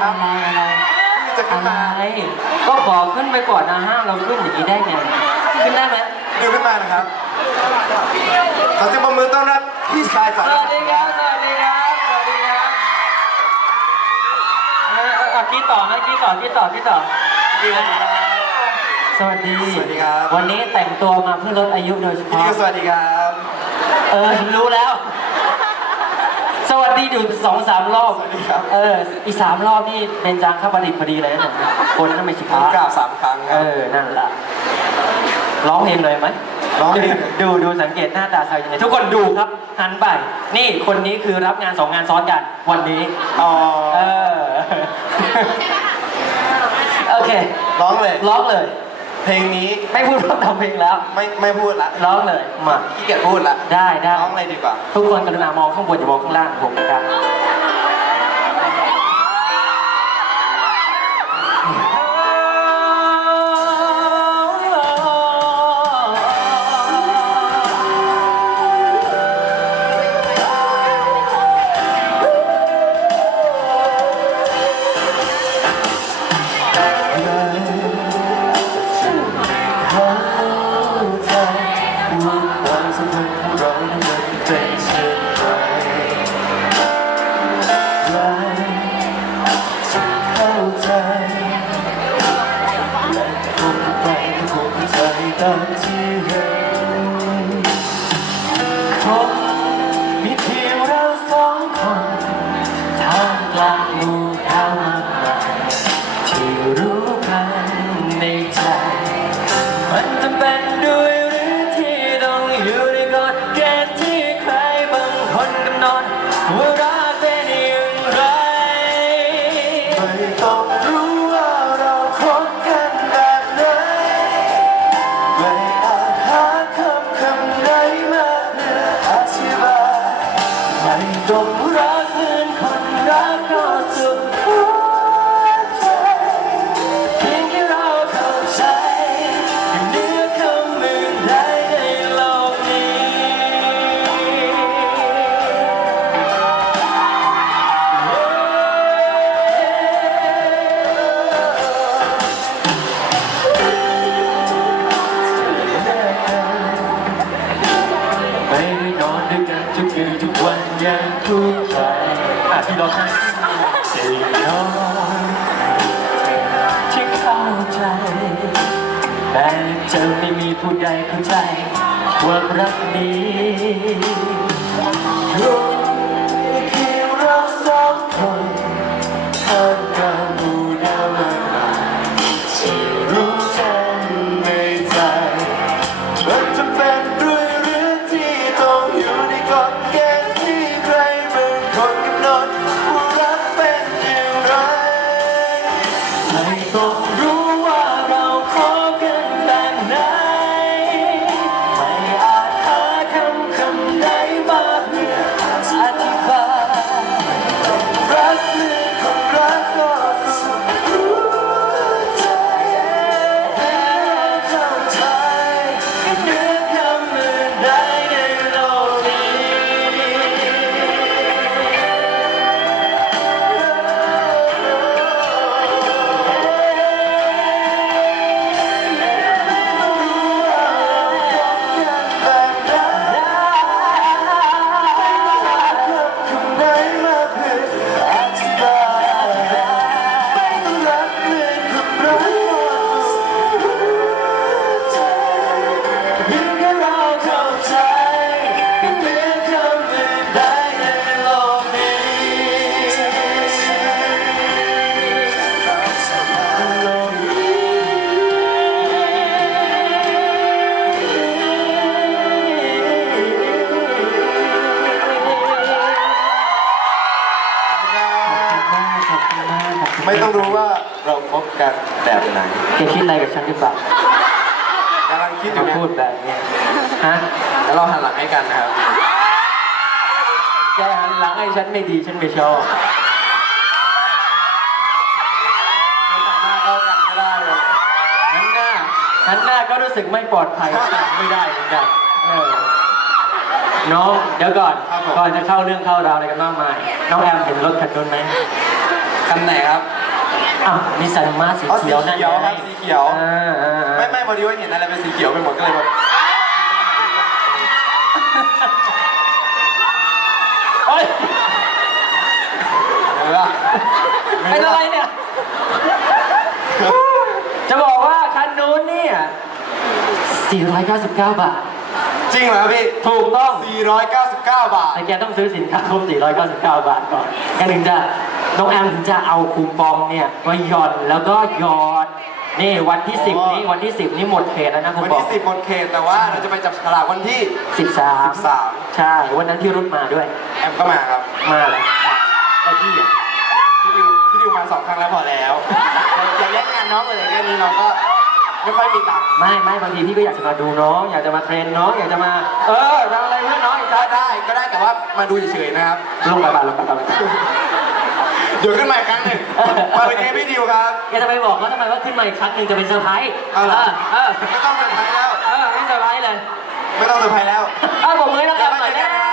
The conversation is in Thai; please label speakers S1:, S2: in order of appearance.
S1: ครับ
S2: อะไรอะไร
S1: ที่จะขึ้นมา
S2: อะไรก็ขอขึ้นไปก่อนนะห้าเราขึ้นอย่างนี้ได้ไง ขึ้นได้ไหม
S1: ดูขึ้นมานะครับขอเสียงปรบมือต้อนรับพี่ชาย
S2: ส
S1: ฝัน
S2: วัสดีครับสวัสดีครับสวัสดีครับเออเออเอากี้ต่อนะกี้ต่อกี้ต่อกี้ต่อสวัสดี
S1: สวัสดีครับ
S2: วันนี้แต่งตัวมาเพื่อลดอายุโดยเฉ
S1: พี่นี่
S2: พาะ
S1: ก็สวัสดีครับ
S2: เออ รู้แล้ว สวัสดีอยู่สองสามรอบ
S1: สวัสดีครับ
S2: เออ อีกสามรอบนี่เป็นจางข้าประดิษฐ์พอดีเลยนะคนนั่นไม่ใช่
S1: ผ
S2: พ
S1: ม
S2: ระ
S1: กล่าวสามครั้งค
S2: เอ
S1: รับ
S2: อ นั่นแหละร้องเพลงเลยไหม
S1: ร้องเพลง
S2: ดูดูสังเกตหน้าตาใครยังไงทุกคนดูครับหันไป นี่คนนี้คือรับงานสองงานซ้อนกันวันนี้
S1: อ๋อ
S2: เออ โอเค
S1: ร้องเลย
S2: ร้องเลย
S1: เพลงนี้
S2: ไม่พูดพร่ำทำเพลงแล้ว
S1: ไม่ไม่พูดละ
S2: ร้องเลยมา
S1: ขี้เกียจพูดละ
S2: ได้ได้
S1: ร้องเลยดีกว่า
S2: ทุกคนกรุณามองข้างบนอย่ามองข้างล่างผมนะครับ
S3: มกลางหมู่ดาวมากมายที่รู้กันในใจ มันจะเป็นด้วยหรือที่ต้องอยู่ในกฎเกณฑ์ที่ใครบางคนกำหนดว่ารักเป็นอย่างไร ไม่ต้องรู้ว่าเราคบกันแบบไหนไม่อาจหาคำคำไหนมาเพื่ออธิบายไม่ต้องรัก ย่างคู่ใจอะพี่ร้องไห้จน้อมที่เข้าใจแต่จะไม่มีผู้ใดเข้าใจความรักนี้ ไไม่ต้องรู้ว่าเราคบกันแบบไหน
S1: แก
S2: คิดอะไรกับฉันหรือเปล่ากำ
S1: ลังคิดอยู่
S2: มา
S1: นะ
S2: พูดแบบเนี้ยฮะ
S1: แล้วเราหันหลังให้กันนะครับ
S2: แกหันหลังให้ฉันไม่ดีฉันไม่ชอบ
S1: ไม่หันหน้าเข้ากันก็ได้หรอก
S2: หันหน้าหันหน้าก็รู้สึกไม่ปลอดภัยไม่ได้เหมือนกันเออน้องเดี๋ยวก่อนก่อนจะเข้าเรื่องเข้าราวอะไรกันมากมาย น้องแอมเห็นรถคันนู้นไหม
S1: คคันไหนครับ
S3: อ้าวนิสสันมาสี
S1: อ๋อสี
S3: เขียวนั่น
S1: เขียวครับ
S3: ไง
S1: สีเขียว
S3: อ่าอ่าอ่า
S1: ไม่ไม่พอดีว่าเห็นอะไรเป็นสีเขียวไปหมดก็เลยแบบ
S3: โอ๊ย
S1: เออ
S3: เป็นอะไรเนี่ย จะบอกว่าคันนู้นเนี่ย 499 บาท
S1: จริงเหรอพี่
S3: ถูกต้อง
S1: 499 บาท
S3: แต่แกต้องซื้อสินค้าครบ 499 บาทก่อนแกถึงจะ น้องแอมถึงจะเอาคูปองเนี่ยมาหย่อนแล้วก็หยอดนี่วันที่
S1: อ๋อ
S3: 10 นี้วันที่ 10 นี้หมดเขตแล้วนะคุณ
S1: วัน
S3: บอ
S1: ที่
S3: ก
S1: 10หมดเขตแต่ว่าเราจะไปจับฉลากวันที่
S3: 13
S1: 13
S3: ใช่ วันนั้นที่รุ่นมาด้วย
S1: แอมก็มาครับ
S3: มาแล้วแล้วพี่อะ
S1: พี่ดิวพี่ดิวมาสองครั้งแล้วพอแล้วอย่าแย่งงานน้องเลยแค่นี้น้องก็ไม่ค่อยมีตังค์
S3: ไม่ไม่บางทีพี่ก็อยากจะมาดูน้อง อยากจะมาเทรนน้อง อยากจะมา เออทำอะไรเพื่อนน้องอีก
S1: ก็
S3: ครับ
S1: ได้ก็ได้แต่ว่ามาดูเฉยๆนะครับ
S3: ลงไปบ้านลงไปบ้าน
S1: เดี๋ยวขึ้นใหม่ครั้งหนึ่งมาเป็นไงพี่ดิวครับ
S3: แกจะไปบอกเขาทำไมว่าขึ้นใหม่ครั้งหนึ่งจะเป็นเซอร์ไพรส์
S1: เอเาอ
S3: เห
S1: ไม่ต้องเซอร์ไพรส์แล้ว
S3: ไม่เซอร์ไพรส์เลย
S1: ไม่ต้องเซอร์ไพรส์แล้ว
S3: เออผมเลยแล้วกันหน่